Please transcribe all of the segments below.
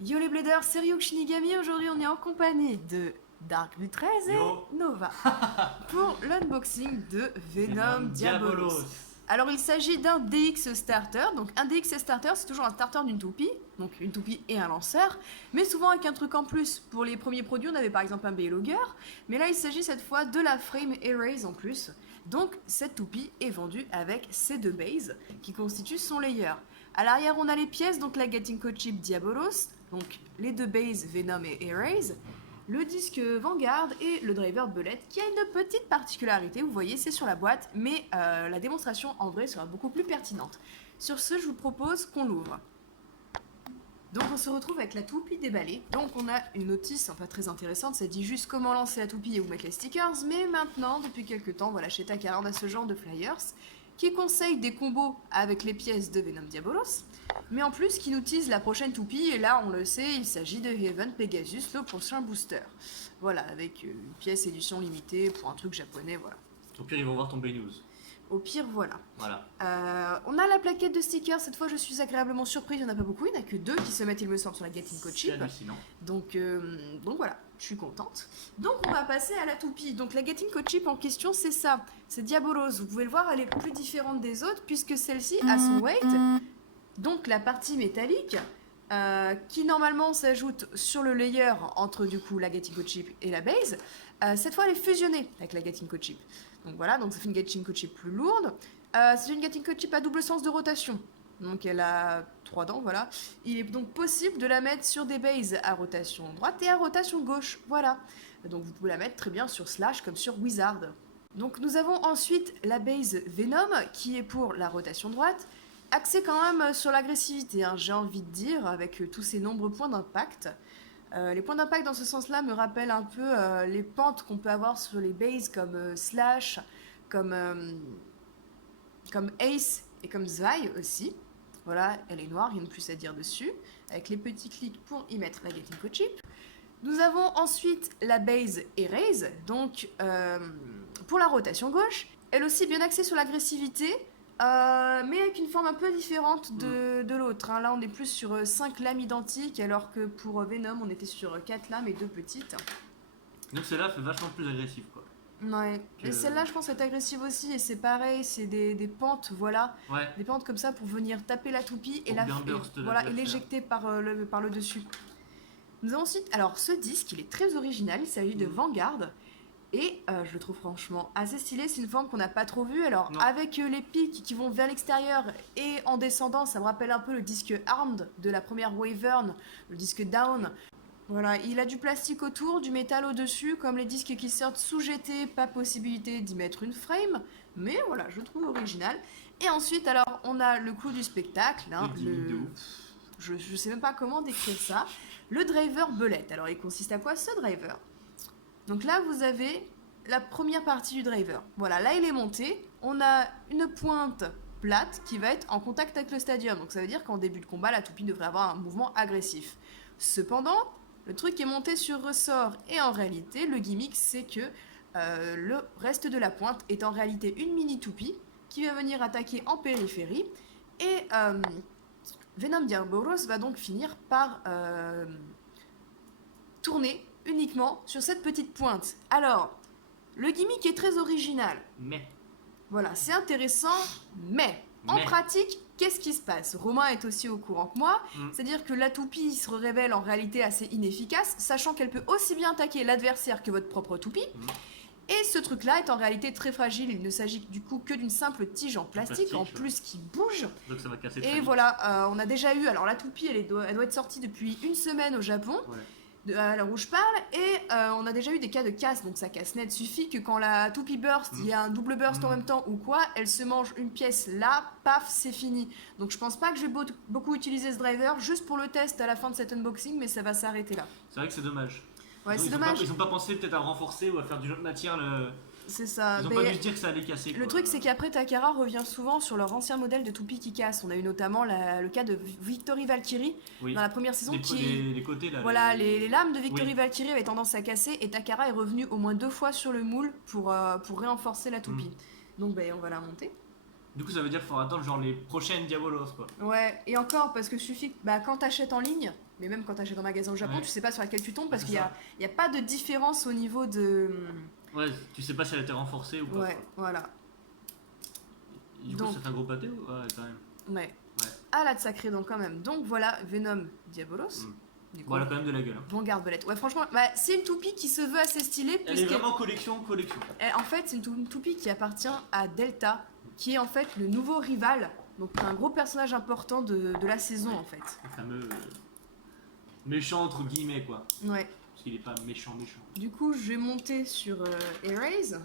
Yo les bladers, c'est Ryuk Shinigami. Aujourd'hui on est en compagnie de Dark Blue 13 et Nova pour l'unboxing de Venom Diabolos. Alors il s'agit d'un DX Starter. Donc un DX Starter c'est toujours un starter d'une toupie, donc une toupie et un lanceur, mais souvent avec un truc en plus. Pour les premiers produits on avait par exemple un Baylogger, mais là il s'agit cette fois de la Frame Erase en plus. Donc cette toupie est vendue avec ces deux bases qui constituent son layer. À l'arrière on a les pièces, donc la Gatinko Chip Diabolos, donc les deux bases Venom et Erase, le disque Vanguard et le driver Bullet qui a une petite particularité, vous voyez c'est sur la boîte, mais la démonstration en vrai sera beaucoup plus pertinente. Sur ce, je vous propose qu'on l'ouvre. Donc on se retrouve avec la toupie déballée. Donc on a une notice pas très intéressante, ça dit juste comment lancer la toupie et où mettre les stickers, mais maintenant, depuis quelques temps, voilà, chez Takara on a ce genre de flyers qui conseille des combos avec les pièces de Venom Diabolos, mais en plus qui nous tease la prochaine toupie, et là on le sait, il s'agit de Heaven Pegasus, le prochain booster. Voilà, avec une pièce édition limitée pour un truc japonais, voilà. Au pire ils vont voir ton B-News. Au pire, voilà. Voilà. On a la plaquette de stickers, cette fois je suis agréablement surprise, il n'y en a pas beaucoup, il n'y en a que deux qui se mettent il me semble sur la Gatinko Chip. C'est hallucinant. Donc voilà, je suis contente. Donc on va passer à la toupie. Donc la Gatinko Chip en question c'est ça, c'est Diabolos. Vous pouvez le voir, elle est plus différente des autres puisque celle-ci a son weight, donc la partie métallique, qui normalement s'ajoute sur le layer entre du coup la Gatinko Chip et la base. Cette fois elle est fusionnée avec la Gatinko Chip. Donc voilà, donc ça fait une Gatinko Chip plus lourde. C'est une Gatinko Chip à double sens de rotation. Donc elle a 3 dents, voilà. Il est donc possible de la mettre sur des bases à rotation droite et à rotation gauche, voilà. Donc vous pouvez la mettre très bien sur Slash comme sur Wizard. Donc nous avons ensuite la base Venom qui est pour la rotation droite, axée quand même sur l'agressivité, hein, j'ai envie de dire, avec tous ces nombreux points d'impact. Les points d'impact dans ce sens-là me rappellent un peu les pentes qu'on peut avoir sur les bases comme Slash, comme Ace et comme Zwei aussi. Voilà, elle est noire, rien de plus à dire dessus, avec les petits clics pour y mettre la Gatinko Chip. Nous avons ensuite la base Erase, donc pour la rotation gauche, elle aussi bien axée sur l'agressivité, mais avec une forme un peu différente de l'autre. Hein. Là, on est plus sur 5 lames identiques, alors que pour Venom, on était sur 4 lames et 2 petites. Donc celle-là fait vachement plus agressif quoi. Ouais, et celle-là, je pense, est agressive aussi, et c'est pareil, c'est des pentes, voilà. Ouais. Des pentes comme ça pour venir taper la toupie et voilà, l'éjecter par le dessus. Nous avons ensuite, alors ce disque, il est très original, il s'agit de Vanguard. Et je le trouve franchement assez stylé, c'est une forme qu'on n'a pas trop vue. Alors avec les pics qui vont vers l'extérieur et en descendant, ça me rappelle un peu le disque Armed de la première Wyvern, le disque Down. Voilà, il a du plastique autour, du métal au-dessus, comme les disques qui sortent sous GT, pas possibilité d'y mettre une frame, mais voilà, je trouve original. Et ensuite, alors, on a le clou du spectacle, hein, je sais même pas comment décrire ça, le driver Bullet. Alors, il consiste à quoi ce driver ? Donc là, vous avez la première partie du driver. Voilà, là, il est monté. On a une pointe plate qui va être en contact avec le stadium. Donc ça veut dire qu'en début de combat, la toupie devrait avoir un mouvement agressif. Cependant, le truc est monté sur ressort. Et en réalité, le gimmick, c'est que le reste de la pointe est en réalité une mini toupie qui va venir attaquer en périphérie. Et Venom Diabolos va donc finir par tourner uniquement sur cette petite pointe. Alors, le gimmick est très original. Mais. Voilà, c'est intéressant, mais en pratique, qu'est-ce qui se passe ? Romain est aussi au courant que moi, c'est-à-dire que la toupie se révèle en réalité assez inefficace, sachant qu'elle peut aussi bien attaquer l'adversaire que votre propre toupie. Et ce truc-là est en réalité très fragile, il ne s'agit du coup que d'une simple tige en plastique, en plus qui bouge. Donc ça va casser et voilà, on a déjà eu, alors la toupie elle doit être sortie depuis une semaine au Japon. À l'heure où je parle, et on a déjà eu des cas de casse, donc ça casse net. Suffit que quand la toupie burst, il y a un double burst en même temps ou quoi, elle se mange une pièce là, paf, c'est fini. Donc je pense pas que je vais beaucoup utiliser ce driver, juste pour le test à la fin de cet unboxing, mais ça va s'arrêter là. C'est vrai que c'est dommage. Ouais, c'est dommage. Ils ont pas pensé peut-être à renforcer ou à faire d'une autre matière le... C'est ça. Ils ont pas dû se dire que ça allait casser. Le truc, c'est qu'après, Takara revient souvent sur leur ancien modèle de toupie qui casse. On a eu notamment le cas de Victory Valkyrie dans la première saison. Les côtés, là, voilà, les lames de Victory Valkyrie avaient tendance à casser et Takara est revenu au moins 2 fois sur le moule pour renforcer la toupie. Donc on va la monter. Du coup, ça veut dire qu'il faudra attendre genre les prochaines Diabolos, quoi. Ouais, et encore, parce que suffit que quand t'achètes en ligne, mais même quand t'achètes en magasin au Japon, Ouais. tu sais pas sur laquelle tu tombes parce C'est qu'il y a, ça. il y a pas de différence au niveau de. Ouais, tu sais pas si elle a été renforcée ou pas. Ouais, quoi. voilà. Et du coup, Donc. ça fait un gros pâté ou ouais, quand même. Ouais. Ouais. Ah là de sacré donc quand même. Donc voilà, Venom Diabolos. Du coup, Bon, elle a quand même de la gueule. Hein. Vanguard Belette. Ouais, franchement, c'est une toupie qui se veut assez stylée. Elle est vraiment collection. En fait, c'est une toupie qui appartient à Delta, qui est en fait le nouveau rival. Donc un gros personnage important de la saison en fait. Le fameux méchant entre guillemets, quoi. Ouais. Parce qu'il est pas méchant. Du coup, je vais monter sur Erase.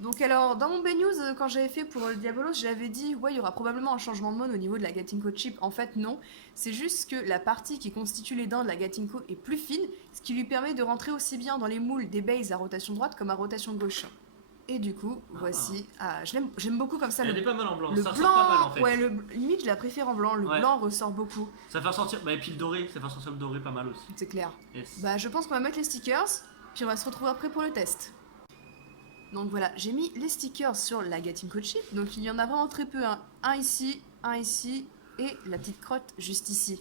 Donc alors, dans mon B-News, quand j'avais fait pour le Diabolos, j'avais dit, ouais, il y aura probablement un changement de mode au niveau de la Gatinko chip. En fait, non. C'est juste que la partie qui constitue les dents de la Gatinko est plus fine, ce qui lui permet de rentrer aussi bien dans les moules des bases à rotation droite comme à rotation gauche. Et du coup, voici... Ah, j'aime beaucoup comme ça. Elle est pas mal en blanc, le ça blanc, ressort pas mal en fait. Ouais, limite, je la préfère en blanc. Le Ouais. blanc ressort beaucoup. Ça fait ressortir... Bah et puis le doré, ça fait ressortir le doré pas mal aussi. C'est clair. Yes. Bah, je pense qu'on va mettre les stickers, puis on va se retrouver après pour le test. Donc voilà, j'ai mis les stickers sur la Gatinko chip, donc il y en a vraiment très peu, hein. Un ici, et la petite crotte juste ici.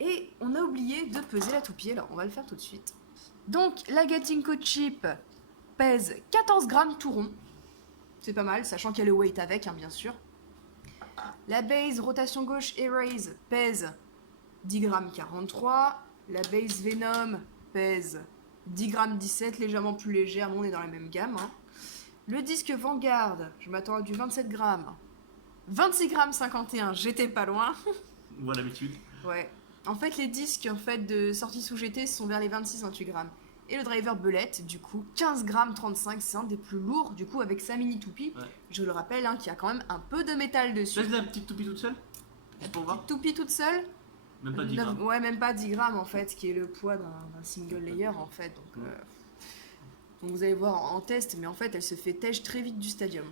Et on a oublié de peser la toupie, alors on va le faire tout de suite. Donc la Gatinko chip pèse 14 grammes tout rond, c'est pas mal, sachant qu'il y a le weight avec, hein, bien sûr. La base rotation gauche Erase pèse 10 grammes 43, la base Venom pèse 10 grammes 17, légèrement plus légère, mais on est dans la même gamme, hein. Le disque Vanguard, je m'attends à du 27 grammes. 26 grammes 51, j'étais pas loin. On voit l'habitude. Ouais. En fait, les disques de sortie sous GT sont vers les 26-28 grammes. Et le driver belette, du coup, 15 grammes 35, c'est un des plus lourds, du coup, avec sa mini toupie. Ouais. Je le rappelle, hein, qu'il y a quand même un peu de métal dessus. Laisse la petite toupie toute seule. Juste pour voir. Toupie toute seule. Même pas 10 grammes. Ouais, même pas 10 grammes en fait, qui est le poids d'un single layer en fait. Donc vous allez voir en test, mais en fait elle se fait tèche très vite du stadium.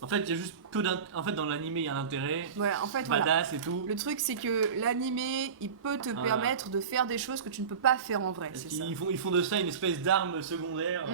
En fait, il y a juste peu d'intérêt. En fait, dans l'animé, il y a l'intérêt. Voilà, en fait, badass et tout. Le truc, c'est que l'animé, il peut te permettre de faire des choses que tu ne peux pas faire en vrai. Ils font de ça une espèce d'arme secondaire.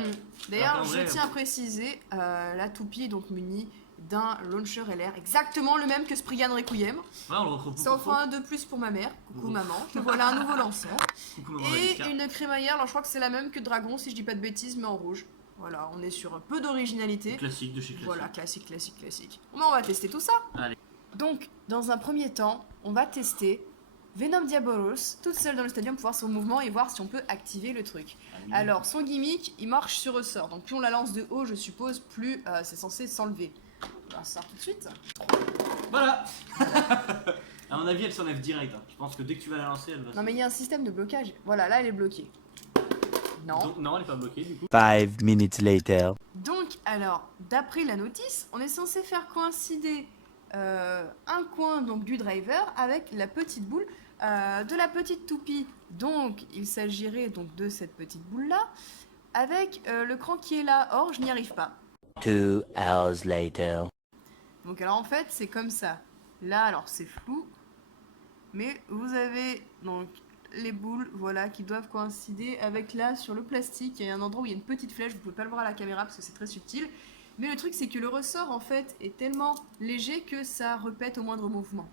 D'ailleurs, je tiens à préciser, la toupie est donc munie d'un launcher LR, exactement le même que Spriggan Requiem. Ouais, on le retrouve. Ça en fera un de plus pour ma mère. Coucou maman. Te voilà un nouveau lanceur. Coucou maman. Et une crémaillère, alors je crois que c'est la même que Dragon, si je dis pas de bêtises, mais en rouge. Voilà, on est sur un peu d'originalité. Classique de chez classique. Voilà, classique. Bon, on va tester tout ça. Allez. Donc, dans un premier temps, on va tester Venom Diabolos, toute seule dans le stadium pour voir son mouvement et voir si on peut activer le truc. Allez. Alors, son gimmick, il marche sur ressort. Donc, plus on la lance de haut, je suppose, plus c'est censé s'enlever. On va ça tout de suite. Voilà. À mon avis, elle s'enlève direct. Hein. Je pense que dès que tu vas la lancer, elle va. Non, mais il y a un système de blocage. Voilà, là, elle est bloquée. Non. Donc, non, elle est pas bloquée du coup. 5 minutes later. Donc, alors, d'après la notice, on est censé faire coïncider un coin donc du driver avec la petite boule de la petite toupie. Donc, il s'agirait donc de cette petite boule là avec le cran qui est là. Or, je n'y arrive pas. 2 hours later. Donc, alors en fait, c'est comme ça. Là, alors c'est flou, mais vous avez donc les boules, voilà, qui doivent coïncider avec là sur le plastique. Il y a un endroit où il y a une petite flèche. Vous pouvez pas le voir à la caméra parce que c'est très subtil. Mais le truc, c'est que le ressort, en fait, est tellement léger que ça répète au moindre mouvement.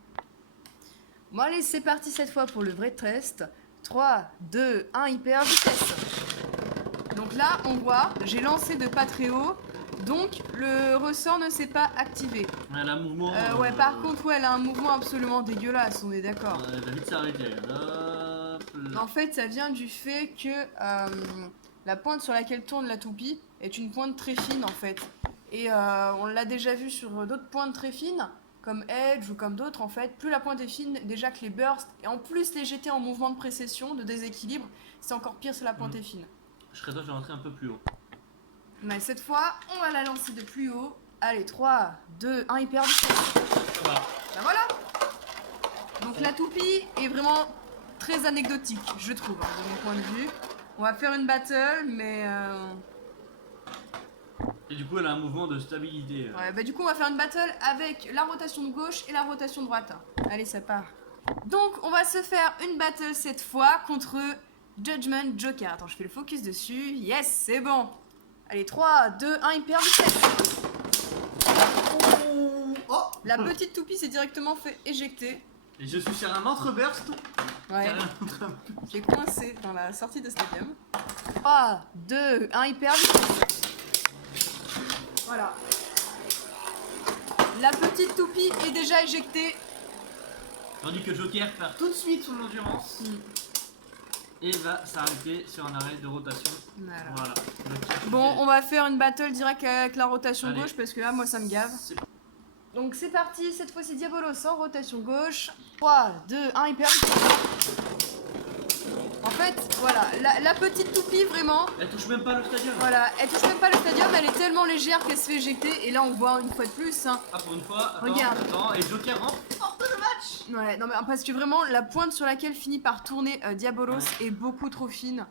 Bon, allez, c'est parti cette fois pour le vrai test. 3, 2, 1, hyper vitesse. Donc là, on voit, j'ai lancé de pas très haut, donc le ressort ne s'est pas activé. Elle a un mouvement. Ouais, par contre, ouais, elle a un mouvement absolument dégueulasse, on est d'accord. Elle va vite s'arrêter. En fait, ça vient du fait que la pointe sur laquelle tourne la toupie est une pointe très fine, en fait. Et on l'a déjà vu sur d'autres pointes très fines, comme Edge ou comme d'autres, en fait. Plus la pointe est fine, déjà que les bursts, et en plus les GT en mouvement de précession, de déséquilibre, c'est encore pire si la pointe est fine. Je serais toi, je vais rentrer un peu plus haut. Mais cette fois, on va la lancer de plus haut. Allez, 3, 2, 1, hyper vitesse. Ça va. Ben voilà. Donc la toupie est vraiment très anecdotique, je trouve, hein, de mon point de vue. On va faire une battle, mais... Et du coup, elle a un mouvement de stabilité. Ouais, bah du coup, on va faire une battle avec la rotation de gauche et la rotation de droite. Allez, ça part. Donc, on va se faire une battle cette fois contre Judgment Joker. Attends, je fais le focus dessus. Yes, c'est bon. Allez, 3, 2, 1, hyper vitesse. Oh. La petite toupie s'est directement fait éjecter. Et je suis sur un autre burst. Ouais, j'ai coincé dans la sortie de stadium. 3, 2, 1, hyper vitesse. Voilà. La petite toupie est déjà éjectée. Tandis que Joker perd tout de suite son endurance. Et va s'arrêter sur un arrêt de rotation. Voilà. Bon, on va faire une battle direct avec la rotation Allez. gauche parce que là, moi, ça me gave. Donc c'est parti, cette fois c'est Diabolos en rotation gauche. 3, 2, 1, hyper vitesse. En fait, voilà, la petite toupie vraiment. Elle touche même pas le stadium. Voilà, elle touche même pas le stadium, elle est tellement légère qu'elle se fait éjecter. Et là, on voit une fois de plus. Hein. Ah, pour une fois, Regarde. Attends, et Joker rentre hors de le match. Ouais, non mais parce que vraiment, la pointe sur laquelle finit par tourner Diabolos est beaucoup trop fine.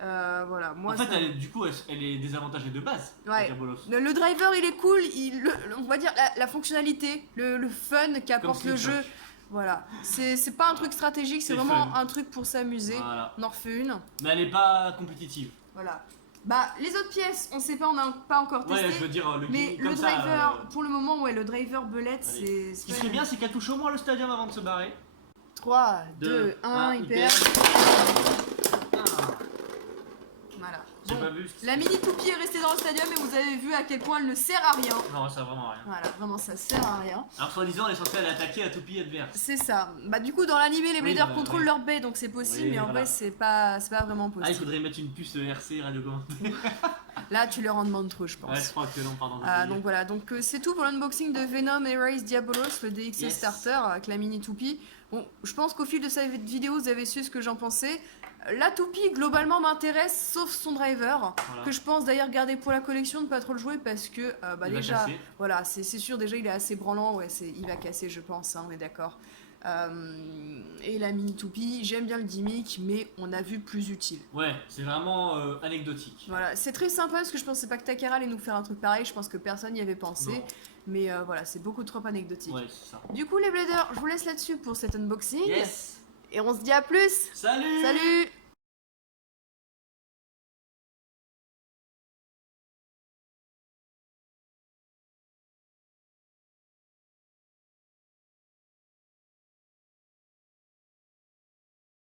Voilà, moi. En fait, du coup, elle est désavantagée de base. Ouais. Diabolos. Le driver, il est cool. On va dire la fonctionnalité, le fun qu'apporte le jeu. Voilà, c'est pas un truc stratégique, c'est vraiment fun. un truc pour s'amuser. Voilà. On en refait une. Mais elle est pas compétitive. Voilà. Bah, les autres pièces, on sait pas, on n'a pas encore testé. Ouais, je veux dire, mais le comme driver, ça, pour le moment, ouais, le driver belette, c'est. Ce qui serait bien, c'est qu'elle touche au moins le stadium avant de se barrer. 3, 2, 1, hyper. Voilà. J'ai Bon, pas vu. la mini toupie est restée dans le stadium et vous avez vu à quel point elle ne sert à rien. Non, ça sert vraiment à rien. Voilà, vraiment ça sert à rien. Alors, soi-disant, elle est censée aller attaquer la toupie adverse. C'est ça. Bah du coup dans l'animé les bladers bah, contrôlent leur baie donc c'est possible, Oui, mais en voilà. vrai c'est pas vraiment Ah, il possible. faudrait mettre une puce RC radio commandée. Là tu leur en demandes trop je pense. Ouais, je crois que non, pardon. Donc voilà, donc c'est tout pour l'unboxing de Venom Erase Diabolos, le DXC Yes. Starter avec la mini toupie. Bon, je pense qu'au fil de cette vidéo vous avez su ce que j'en pensais. La toupie globalement m'intéresse sauf son driver, Voilà. que je pense d'ailleurs garder pour la collection, ne pas trop le jouer parce que bah, Il va déjà, casser. voilà, c'est sûr déjà il est assez branlant, ouais, il va casser je pense, hein, on est d'accord. Et la mini toupie, j'aime bien le gimmick, mais on a vu plus utile. Ouais, c'est vraiment anecdotique. Voilà, c'est très sympa parce que je pensais pas que Takara allait nous faire un truc pareil, je pense que personne n'y avait pensé. Non. Mais voilà, c'est beaucoup trop anecdotique. Ouais, c'est ça. Du coup les bladers, je vous laisse là-dessus pour cet unboxing. Yes. Et on se dit à plus. Salut. Salut.